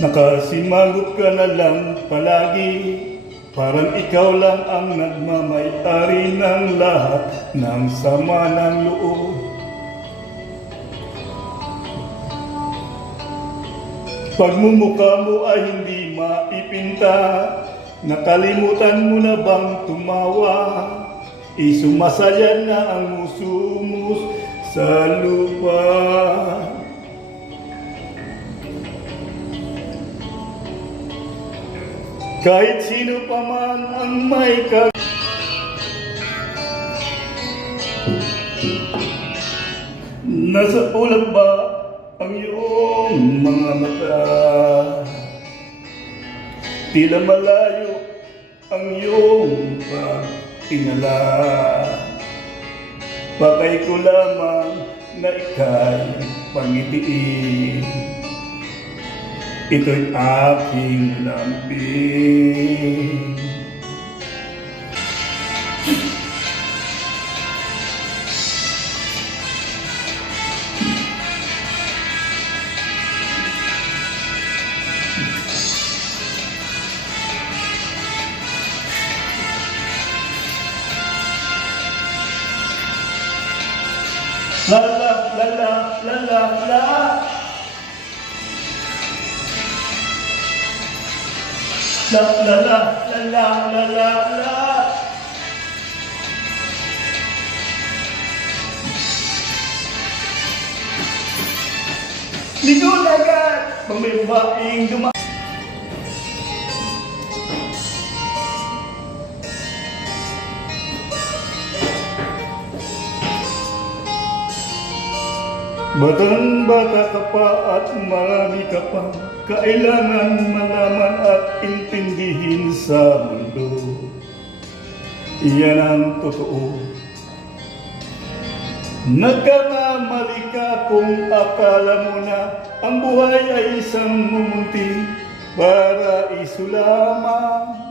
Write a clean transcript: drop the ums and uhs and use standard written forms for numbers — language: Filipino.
Nakasimangot ka na lang palagi, parang ikaw lang ang nagmamay-ari ng lahat ng sama ng loob. Pagmumukha mo ay hindi maipinta, nakalimutan mo na bang tumawa? Isumasaya na ang musumus sa lupa. Kahit sino pa man ang may nasa ulap ba ang iyong mga mata? Tila malayo ang iyong pag-inala. Pakay ko lamang na ika'y pangitiin. Ito'y aking lambing. La la la la la la la. La la la la la la la la. Ligo agad pag may babaeng dumaan. Batang-bata ka pa at marami ka pa kailangan malaman at intindihin sa mundo. Iyan ang totoo. Nagkamali ka kung akala mo na ang buhay ay isang mumunti para isulama.